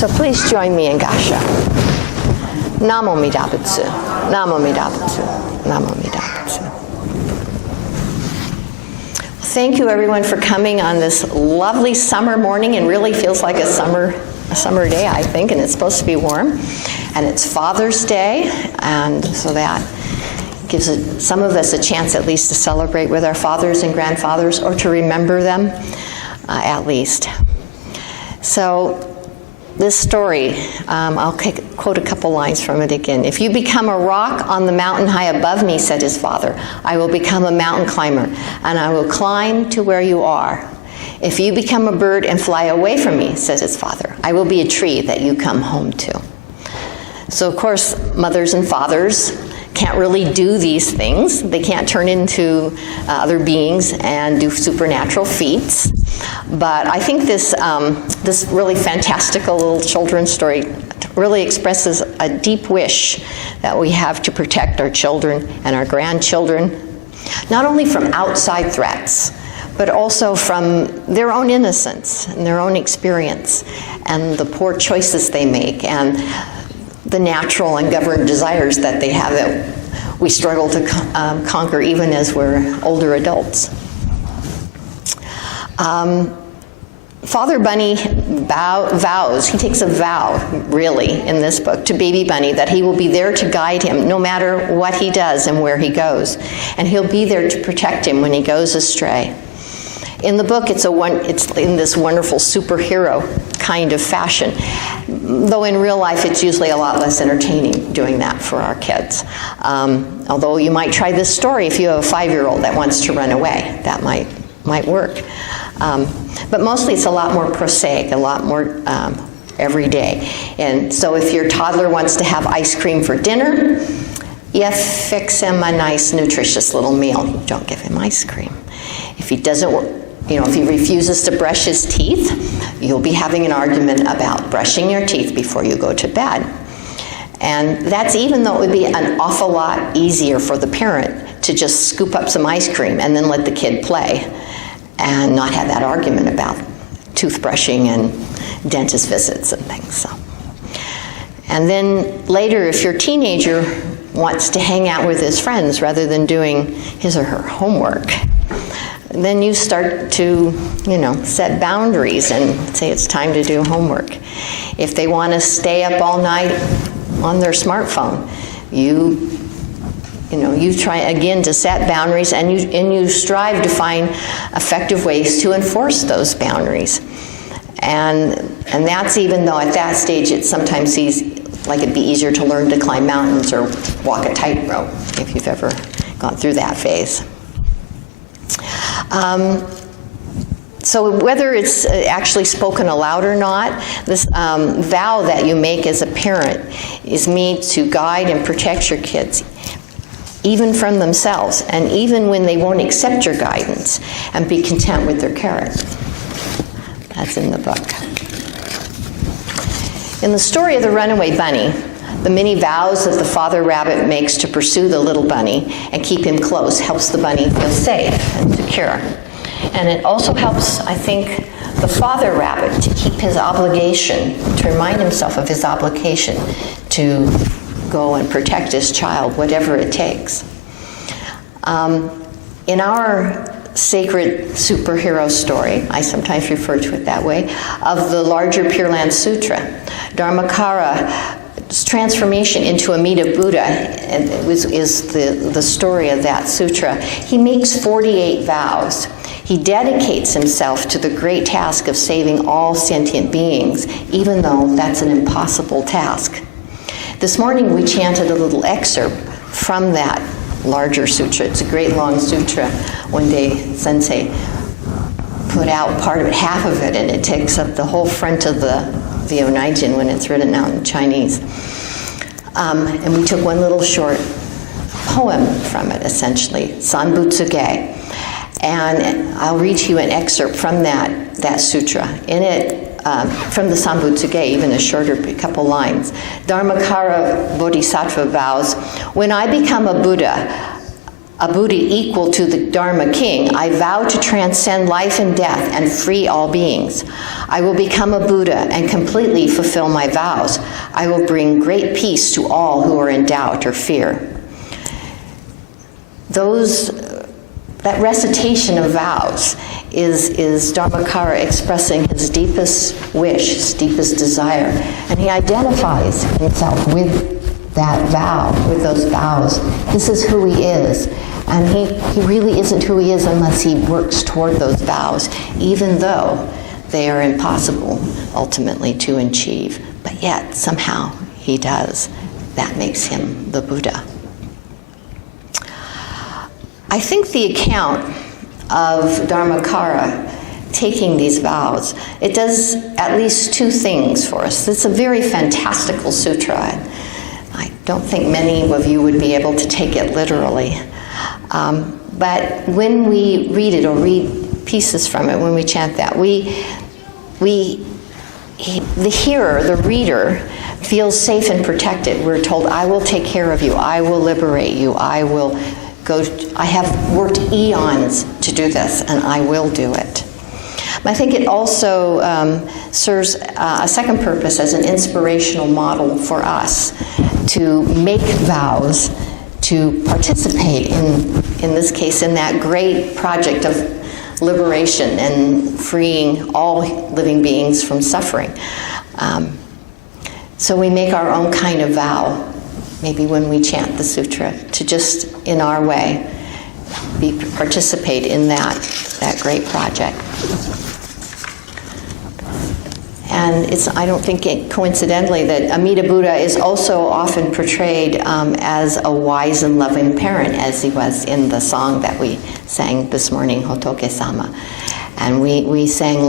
So please join me in Gassho. Namo Amida Butsu. Namo Amida Butsu. Namo Amida Butsu. Thank you everyone for coming on this lovely summer morning, and really feels like a summer day, I think, and it's supposed to be warm. And it's Father's Day, and so that gives some of us a chance at least to celebrate with our fathers and grandfathers, or to remember them at least. So this story, I'll quote a couple lines from it again. "If you become a rock on the mountain high above me," said his father, "I will become a mountain climber, and I will climb to where you are. If you become a bird and fly away from me," said his father, "I will be a tree that you come home to." So of course, mothers and fathers can't really do these things. They can't turn into other beings and do supernatural feats. But I think this really fantastical little children's story really expresses a deep wish that we have to protect our children and our grandchildren, not only from outside threats, but also from their own innocence and their own experience and the poor choices they make and the natural and governed desires that they have that we struggle to conquer even as we're older adults. Father Bunny vows, he takes a vow, really, in this book, to Baby Bunny, that he will be there to guide him no matter what he does and where he goes. And he'll be there to protect him when he goes astray. In the book, it's in this wonderful superhero kind of fashion, though in real life it's usually a lot less entertaining doing that for our kids. Although you might try this story if you have a 5-year-old that wants to run away. That might work. But mostly it's a lot more prosaic, a lot more everyday. And so if your toddler wants to have ice cream for dinner, you fix him a nice, nutritious little meal. You don't give him ice cream. If he doesn't, if he refuses to brush his teeth, you'll be having an argument about brushing your teeth before you go to bed. And that's even though it would be an awful lot easier for the parent to just scoop up some ice cream and then let the kid play and not have that argument about toothbrushing and dentist visits and things. So. And then later, if your teenager wants to hang out with his friends rather than doing his or her homework, then you start to, set boundaries and say it's time to do homework. If they want to stay up all night on their smartphone, you try again to set boundaries, and you strive to find effective ways to enforce those boundaries. And that's even though at that stage it sometimes seems like it'd be easier to learn to climb mountains or walk a tightrope, if you've ever gone through that phase. So whether it's actually spoken aloud or not, this vow that you make as a parent is made to guide and protect your kids, even from themselves, and even when they won't accept your guidance, and be content with their character. That's in the book. In the story of the runaway bunny, the many vows that the father rabbit makes to pursue the little bunny and keep him close helps the bunny feel safe and secure. And it also helps, I think, the father rabbit to keep his obligation, to remind himself of his obligation to go and protect his child, whatever it takes. In our sacred superhero story, I sometimes refer to it that way, of the larger Pure Land Sutra, Dharmakara's transformation into Amida Buddha is the story of that sutra. He makes 48 vows. He dedicates himself to the great task of saving all sentient beings, even though that's an impossible task. This morning we chanted a little excerpt from that larger sutra. It's a great long sutra. One day Sensei put out part of it, half of it, and it takes up the whole front of the Onijin when it's written out in Chinese. And we took one little short poem from it, essentially, Sanbutsuge. And I'll read to you an excerpt from that sutra. In it, from the Sanbutsuge, even a shorter couple lines, Dharmakara Bodhisattva vows, "When I become a Buddha, a Buddha equal to the Dharma king, I vow to transcend life and death and free all beings. I will become a Buddha and completely fulfill my vows. I will bring great peace to all who are in doubt or fear. That recitation of vows is Dharmakara expressing his deepest wish, his deepest desire. And he identifies himself with that vow, with those vows. This is who he is. And he really isn't who he is unless he works toward those vows, even though they are impossible ultimately to achieve. But yet, somehow, he does. That makes him the Buddha. I think the account of Dharmakara taking these vows, it does at least two things for us. It's a very fantastical sutra. I don't think many of you would be able to take it literally. But when we read it or read pieces from it, when we chant that, the hearer, the reader, feels safe and protected. We're told, I will take care of you, I will liberate you, I have worked eons to do this, and I will do it. I think it also serves a second purpose as an inspirational model for us to make vows, to participate in this case, in that great project of liberation and freeing all living beings from suffering. So we make our own kind of vow, maybe when we chant the sutra, to just, in our way, participate in that great project. And I don't think it coincidentally that Amida Buddha is also often portrayed as a wise and loving parent, as he was in the song that we sang this morning, Hotoke-sama. And we sang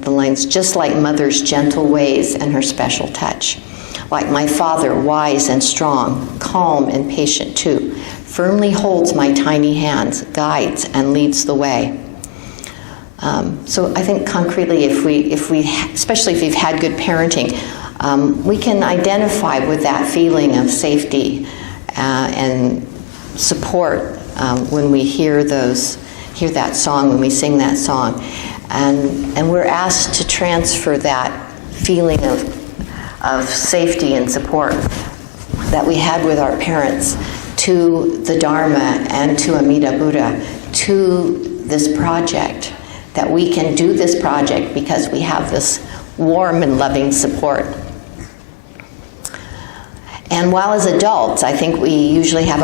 the lines, just like mother's gentle ways and her special touch. Like my father, wise and strong, calm and patient too, firmly holds my tiny hands, guides and leads the way. So I think concretely, especially if we've had good parenting, we can identify with that feeling of safety and support when we hear that song, when we sing that song, and we're asked to transfer that feeling of safety and support that we had with our parents to the Dharma and to Amida Buddha, to this project. That we can do this project because we have this warm and loving support. And while as adults, I think we usually have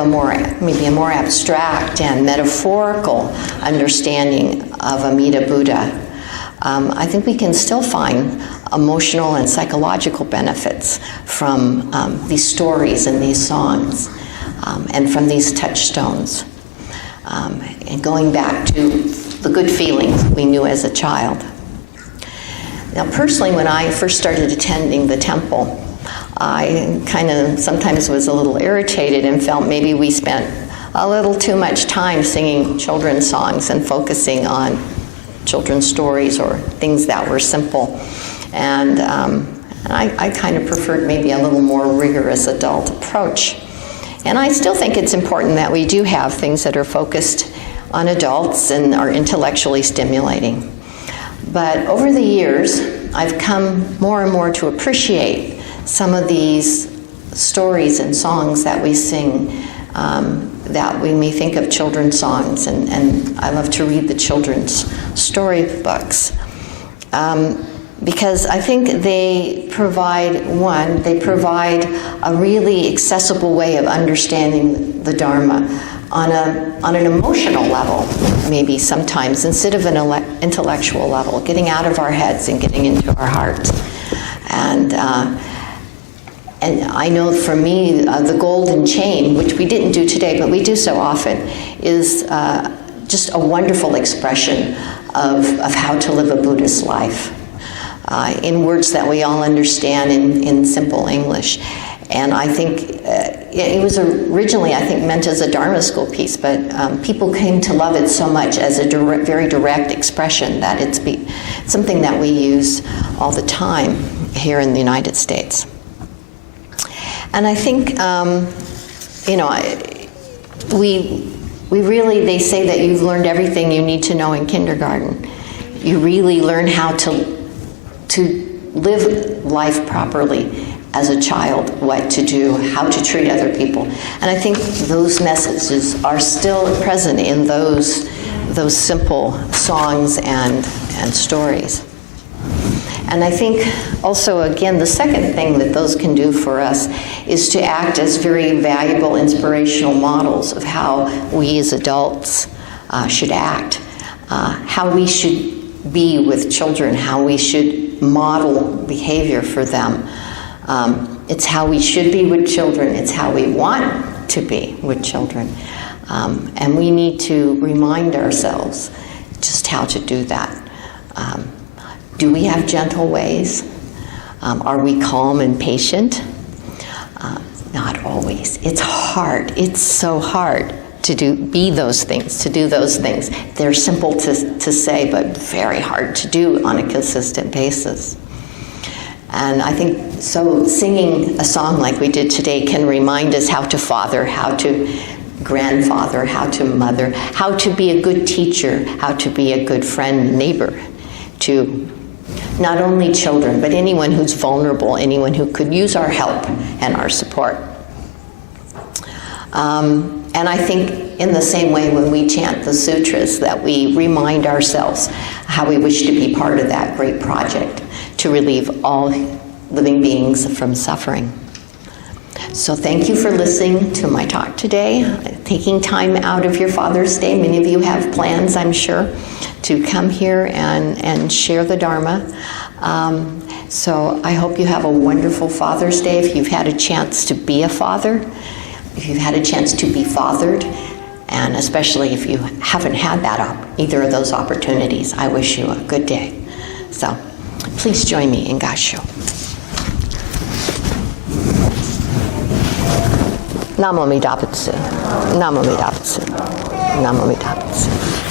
maybe a more abstract and metaphorical understanding of Amida Buddha, I think we can still find emotional and psychological benefits from these stories and these songs and from these touchstones. And going back to the good feelings we knew as a child. Now, personally, when I first started attending the temple, I kind of sometimes was a little irritated and felt maybe we spent a little too much time singing children's songs and focusing on children's stories or things that were simple. And I kind of preferred maybe a little more rigorous adult approach. And I still think it's important that we do have things that are focused on adults and are intellectually stimulating. But over the years, I've come more and more to appreciate some of these stories and songs that we sing, that we may think of children's songs, and I love to read the children's storybooks. Because I think they provide a really accessible way of understanding the Dharma on an emotional level, maybe sometimes, instead of an intellectual level, getting out of our heads and getting into our hearts. And I know for me, the golden chain, which we didn't do today, but we do so often, is just a wonderful expression of how to live a Buddhist life. In words that we all understand in simple English. And I think it was originally, I think, meant as a Dharma school piece, but people came to love it so much as a very direct expression that it's something that we use all the time here in the United States. And I think, they say that you've learned everything you need to know in kindergarten. You really learn how to live life properly as a child, what to do, how to treat other people. And I think those messages are still present in those simple songs and stories. And I think also, again, the second thing that those can do for us is to act as very valuable inspirational models of how we as adults should act, how we should be with children, how we should model behavior for them. It's how we should be with children. It's how we want to be with children. And we need to remind ourselves just how to do that. Do we have gentle ways? Are we calm and patient? Not always. It's hard. It's so hard to do those things. They're simple to say, but very hard to do on a consistent basis. And I think so singing a song like we did today can remind us how to father, how to grandfather, how to mother, how to be a good teacher, how to be a good friend, neighbor to not only children, but anyone who's vulnerable, anyone who could use our help and our support. And I think in the same way when we chant the sutras that we remind ourselves how we wish to be part of that great project to relieve all living beings from suffering. So thank you for listening to my talk today, taking time out of your Father's Day. Many of you have plans, I'm sure, to come here and share the Dharma. So I hope you have a wonderful Father's Day. If you've had a chance to be a father, if you've had a chance to be fathered, and especially if you haven't had either of those opportunities, I wish you a good day. So please join me in Gassho. Namo Amida Butsu. Namo Amida Butsu. Namo Amida Butsu.